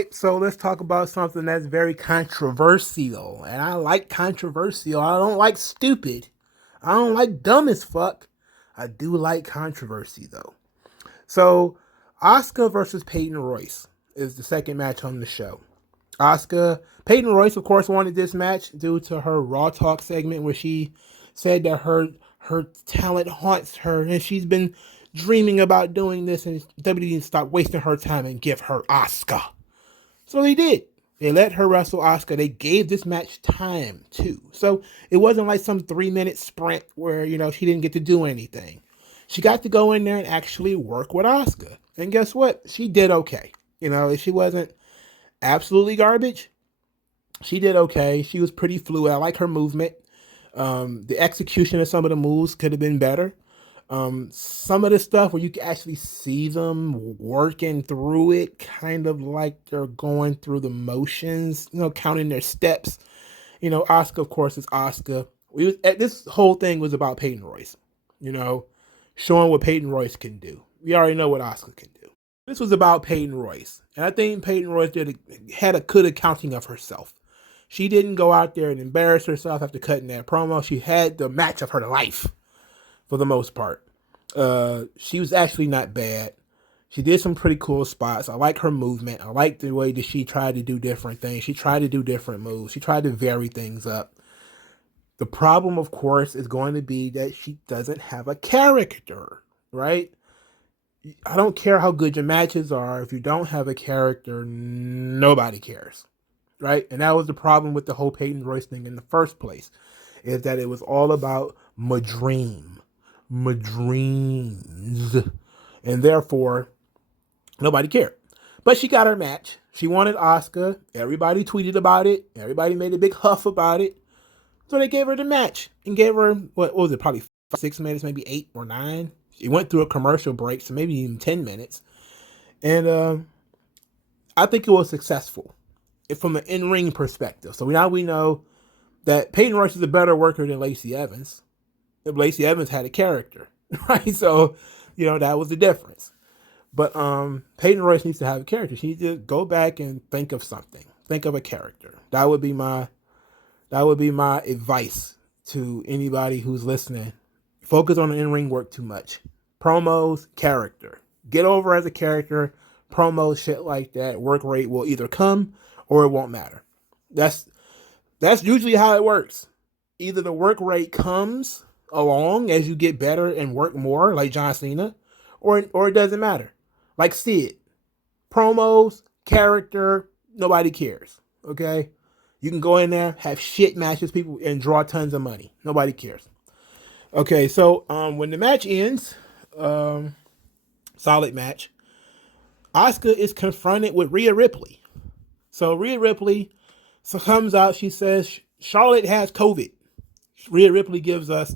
right, so let's talk about something that's very controversial. And I like controversial. I don't like stupid. I don't like dumb as fuck. I do like controversy though. So, Asuka versus Peyton Royce is the second match on the show. Peyton Royce, of course, wanted this match due to her Raw Talk segment where she said that her talent haunts her and she's been dreaming about doing this and WWE needs to stop wasting her time and give her Asuka. So they did. They let her wrestle Asuka. They gave this match time too. So it wasn't like some 3-minute sprint where, she didn't get to do anything. She got to go in there and actually work with Asuka. And guess what? She did okay. She wasn't absolutely garbage. She did okay. She was pretty fluid. I like her movement. The execution of some of the moves could have been better. Some of the stuff where you can actually see them working through it, kind of like they're going through the motions, counting their steps. Asuka, of course, is Asuka. This whole thing was about Peyton Royce, showing what Peyton Royce can do. We already know what Asuka can do. This was about Peyton Royce, and I think Peyton Royce had a good accounting of herself. She didn't go out there and embarrass herself after cutting that promo. She had the match of her life for the most part. She was actually not bad. She did some pretty cool spots. I like her movement. I like the way that she tried to do different things. She tried to do different moves. She tried to vary things up. The problem, of course, is going to be that she doesn't have a character, right? I don't care how good your matches are. If you don't have a character, nobody cares, right? And that was the problem with the whole Peyton Royce thing in the first place, is that it was all about my dreams. And therefore, nobody cared. But she got her match. She wanted Asuka. Everybody tweeted about it. Everybody made a big huff about it. So they gave her the match and gave her, what was it, probably 6 minutes, maybe 8 or 9. It went through a commercial break, so maybe even 10 minutes. And I think it was successful from an in-ring perspective. So now we know that Peyton Royce is a better worker than Lacey Evans. If Lacey Evans had a character, right? So, that was the difference. But Peyton Royce needs to have a character. She needs to go back and think of something. Think of a character. That would be my advice to anybody who's listening. Focus on the in-ring work too much. Promos, character. Get over as a character. Promos, shit like that. Work rate will either come or it won't matter. That's usually how it works. Either the work rate comes along as you get better and work more, like John Cena, or it doesn't matter. Like Sid. Promos, character, nobody cares. Okay? You can go in there, have shit matches, people, and draw tons of money. Nobody cares. Okay, so when the match ends, solid match, Asuka is confronted with Rhea Ripley. So Rhea Ripley comes out, she says Charlotte has COVID. Rhea Ripley gives us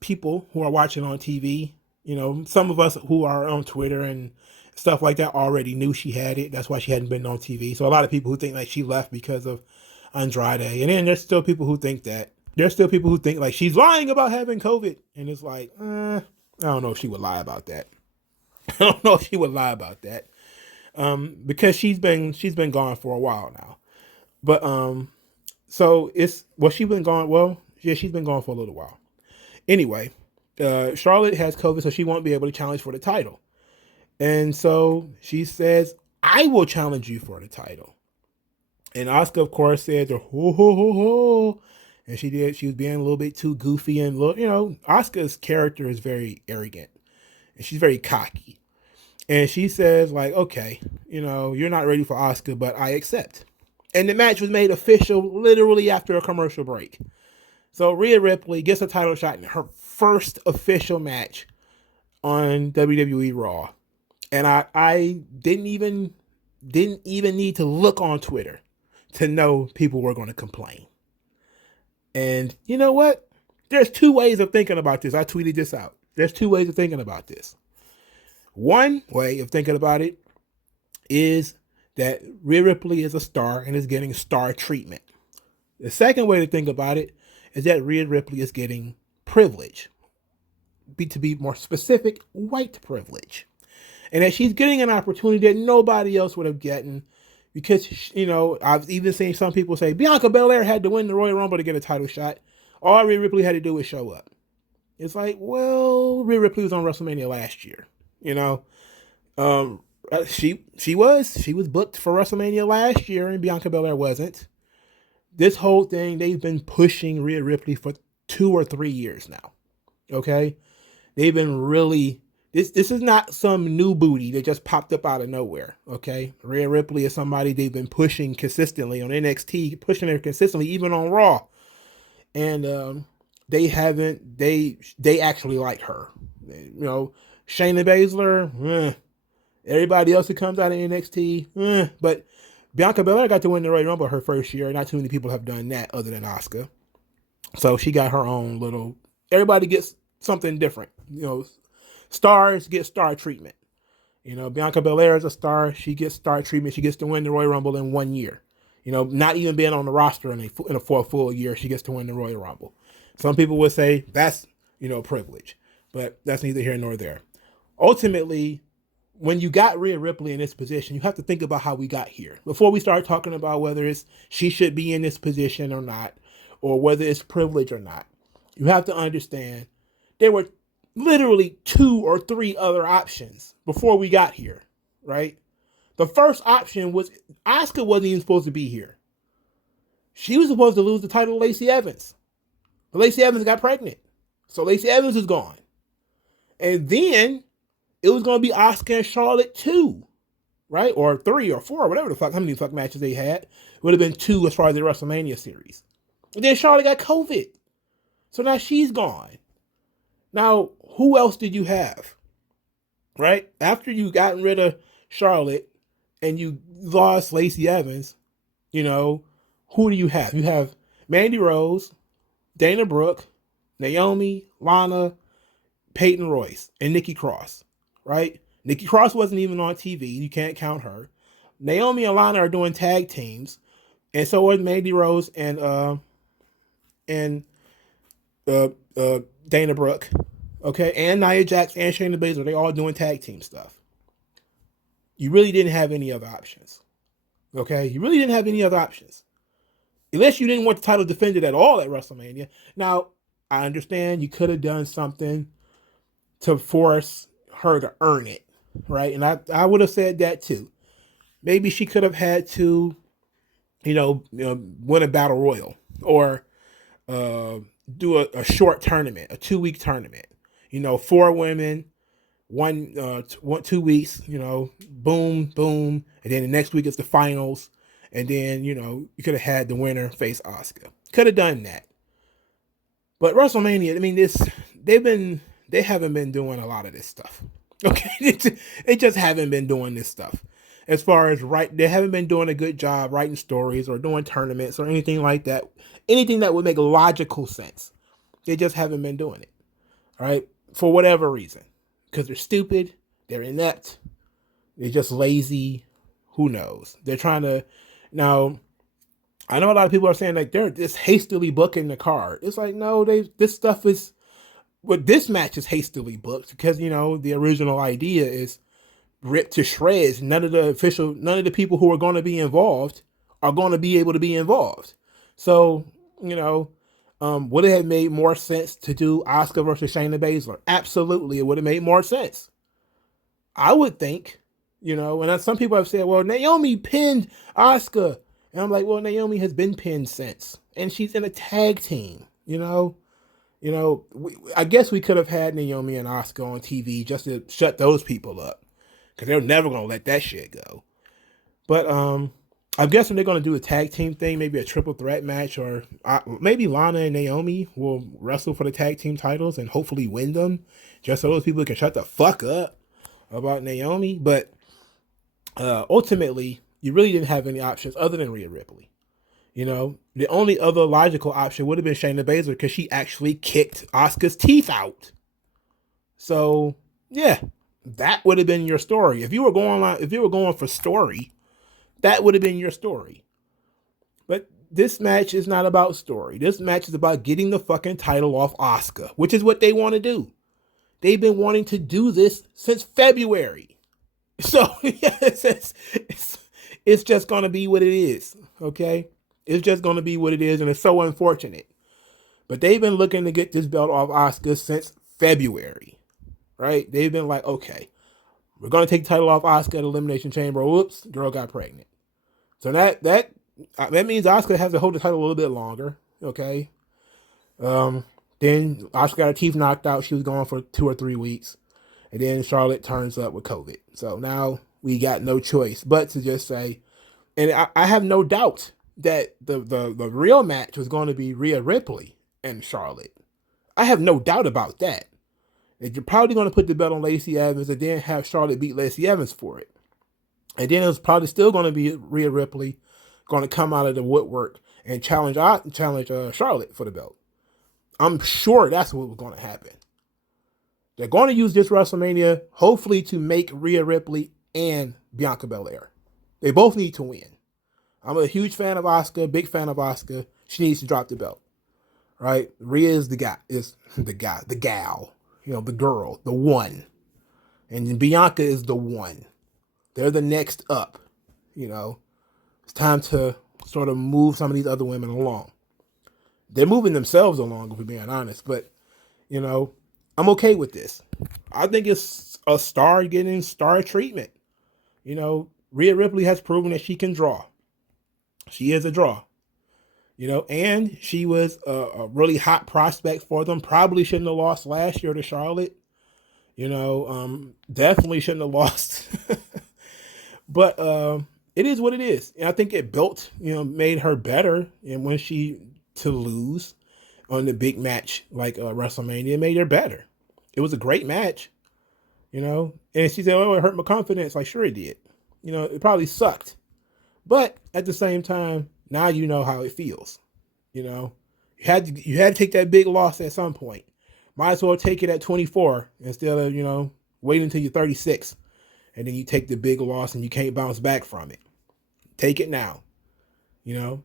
people who are watching on TV, some of us who are on Twitter and stuff like that already knew she had it. That's why she hadn't been on TV. So a lot of people who think like she left because of Andrade. And then there's still people who think that. There's still people who think like she's lying about having COVID. And it's like, I don't know if she would lie about that. I don't know if she would lie about that. Because she's been gone for a while now. But so she's been gone. Well, yeah, she's been gone for a little while. Anyway, Charlotte has COVID, so she won't be able to challenge for the title. And so she says, I will challenge you for the title. And Asuka, of course, said, ho, ho, ho, ho. And she did. She was being a little bit too goofy. And, Asuka's character is very arrogant. And she's very cocky. And she says, like, okay, you're not ready for Asuka, but I accept. And the match was made official literally after a commercial break. So Rhea Ripley gets a title shot in her first official match on WWE Raw. And I didn't even need to look on Twitter to know people were going to complain. And you know what? There's 2 ways of thinking about this. I tweeted this out. There's 2 ways of thinking about this. One way of thinking about it is that Rhea Ripley is a star and is getting star treatment. The second way to think about it is that Rhea Ripley is getting privilege. To be more specific, white privilege. and that she's getting an opportunity that nobody else would have gotten. Because, I've even seen some people say Bianca Belair had to win the Royal Rumble to get a title shot. All Rhea Ripley had to do was show up. It's like, well, Rhea Ripley was on WrestleMania last year. Um, she was booked for WrestleMania last year, and Bianca Belair wasn't. This whole thing, they've been pushing Rhea Ripley for 2 or 3 years now. Okay, they've been really. This is not some new booty that just popped up out of nowhere. Okay, Rhea Ripley is somebody they've been pushing consistently on NXT, pushing her consistently even on Raw, and they haven't. They actually like her. Shayna Baszler. Everybody else who comes out of NXT, but Bianca Belair got to win the Royal Rumble her first year. Not too many people have done that other than Asuka. So she got her own little. Everybody gets something different. Stars get star treatment. Bianca Belair is a star. She gets star treatment. She gets to win the Royal Rumble in 1 year. Not even being on the roster in a full year, she gets to win the Royal Rumble. Some people would say that's privilege, but that's neither here nor there. Ultimately, when you got Rhea Ripley in this position, you have to think about how we got here. Before we start talking about whether she should be in this position or not, or whether it's privilege or not, you have to understand there were literally 2 or 3 other options before we got here, right? The first option was Asuka wasn't even supposed to be here. She was supposed to lose the title to Lacey Evans. But Lacey Evans got pregnant. So Lacey Evans is gone. And then it was going to be Asuka and Charlotte 2, right? Or 3 or 4, whatever the fuck, how many fuck matches they had. It would have been 2 as far as the WrestleMania series. And then Charlotte got COVID. So now she's gone. Now, who else did you have? Right? After you gotten rid of Charlotte and you lost Lacey Evans, who do you have? You have Mandy Rose, Dana Brooke, Naomi, Lana, Peyton, Royce, and Nikki Cross. Right? Nikki Cross wasn't even on TV. You can't count her. Naomi and Lana are doing tag teams, and so are Mandy Rose and Dana Brooke, okay, and Nia Jax and Shayna Baszler. They all doing tag team stuff. You really didn't have any other options. Okay, you really didn't have any other options, unless you didn't want the title defended at all at WrestleMania. Now, I understand you could have done something to force her to earn it, right? And I would have said that too. Maybe she could have had to, win a battle royal or do a short tournament, a 2-week tournament. 4 women, 2 weeks. Boom, boom, and then the next week is the finals, and then you could have had the winner face Asuka. Could have done that. But WrestleMania, I mean, they haven't been doing a lot of this stuff. Okay, they just haven't been doing this stuff. As far as they haven't been doing a good job writing stories or doing tournaments or anything like that. Anything that would make logical sense. They just haven't been doing it. All right, for whatever reason, because they're stupid, they're inept, they're just lazy. Who knows? They're trying to now. I know a lot of people are saying like they're just hastily booking the card. It's like no, this stuff is. But this match is hastily booked because, the original idea is ripped to shreds. None of the people who are going to be involved are going to be able to be involved. So, would it have made more sense to do Asuka versus Shayna Baszler? Absolutely, it would have made more sense. I would think, and some people have said, well, Naomi pinned Asuka. And I'm like, well, Naomi has been pinned since. And she's in a tag team, I guess we could have had Naomi and Asuka on TV just to shut those people up, because they're never going to let that shit go. But I'm guessing they're going to do a tag team thing, maybe a triple threat match, or maybe Lana and Naomi will wrestle for the tag team titles and hopefully win them, just so those people can shut the fuck up about Naomi. But ultimately, you really didn't have any options other than Rhea Ripley. The only other logical option would have been Shayna Baszler because she actually kicked Asuka's teeth out. So, yeah, that would have been your story. If you were going for story, that would have been your story. But this match is not about story. This match is about getting the fucking title off Asuka, which is what they want to do. They've been wanting to do this since February. So yeah, it's just gonna be what it is. Okay, it's just gonna be what it is, and it's so unfortunate. But they've been looking to get this belt off Asuka since February, right? They've been like, okay, we're gonna take the title off Asuka at Elimination Chamber. Whoops, girl got pregnant. So that means Asuka has to hold the title a little bit longer. Okay. Then Asuka got her teeth knocked out. She was gone for 2 or 3 weeks. And then Charlotte turns up with COVID. So now we got no choice but to just say, and I have no doubt that the real match was going to be Rhea Ripley and Charlotte. I have no doubt about that. And you're probably going to put the belt on Lacey Evans and then have Charlotte beat Lacey Evans for it. And then it was probably still going to be Rhea Ripley going to come out of the woodwork and challenge Charlotte for the belt. I'm sure that's what was going to happen. They're going to use this WrestleMania, hopefully, to make Rhea Ripley and Bianca Belair. They both need to win. I'm a huge fan of Asuka, big fan of Asuka. She needs to drop the belt, right? Rhea is the gal, the girl, the one. And Bianca is the one. They're the next up, It's time to sort of move some of these other women along. They're moving themselves along, if we're being honest, but, I'm okay with this. I think it's a star getting star treatment. Rhea Ripley has proven that she can draw. She is a draw. And she was a really hot prospect for them. Probably shouldn't have lost last year to Charlotte. Definitely shouldn't have lost. But it is what it is. And I think it built, made her better. And when she to lose on the big match like WrestleMania, it made her better. It was a great match, And she said, "Oh, it hurt my confidence." Like, sure it did. It probably sucked. But at the same time, now you know how it feels. You had to take that big loss at some point. Might as well take it at 24 instead of, waiting until you're 36. And then you take the big loss and you can't bounce back from it. Take it now.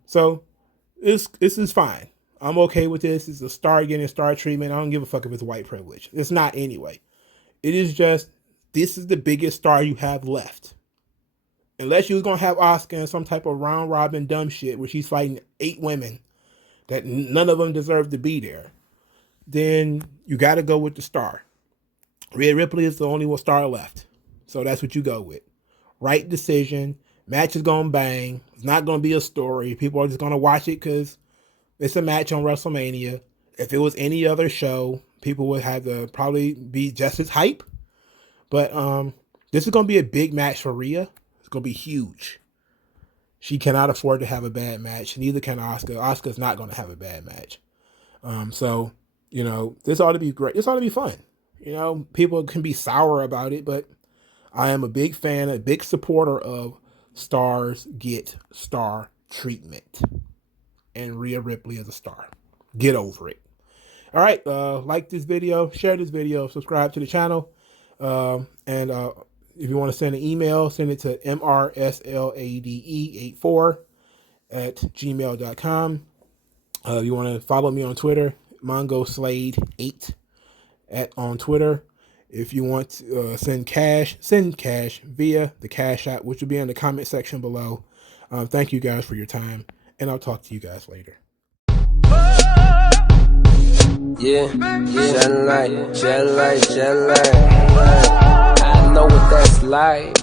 So this is fine. I'm okay with this. It's a star getting star treatment. I don't give a fuck if it's white privilege. It's not anyway. It is just, this is the biggest star you have left. Unless you was going to have Asuka in some type of round robin dumb shit where she's fighting 8 women that none of them deserve to be there, then you got to go with the star. Rhea Ripley is the only one star left. So that's what you go with. Right decision. Match is going to bang. It's not going to be a story. People are just going to watch it because it's a match on WrestleMania. If it was any other show, people would have to probably be just as hype. But this is going to be a big match for Rhea. It's going to be huge. She cannot afford to have a bad match. Neither can Asuka. Asuka's not going to have a bad match. So, this ought to be great. This ought to be fun. People can be sour about it, but I am a big fan, a big supporter of stars get star treatment. And Rhea Ripley is a star. Get over it. All right. Like this video, share this video, subscribe to the channel. And if you want to send an email, send it to mrslade84@gmail.com. If you want to follow me on Twitter, MongoSlade8 on Twitter. If you want to send cash via the Cash App, which will be in the comment section below. Thank you guys for your time, and I'll talk to you guys later. Yeah, shine light. I know what that's like.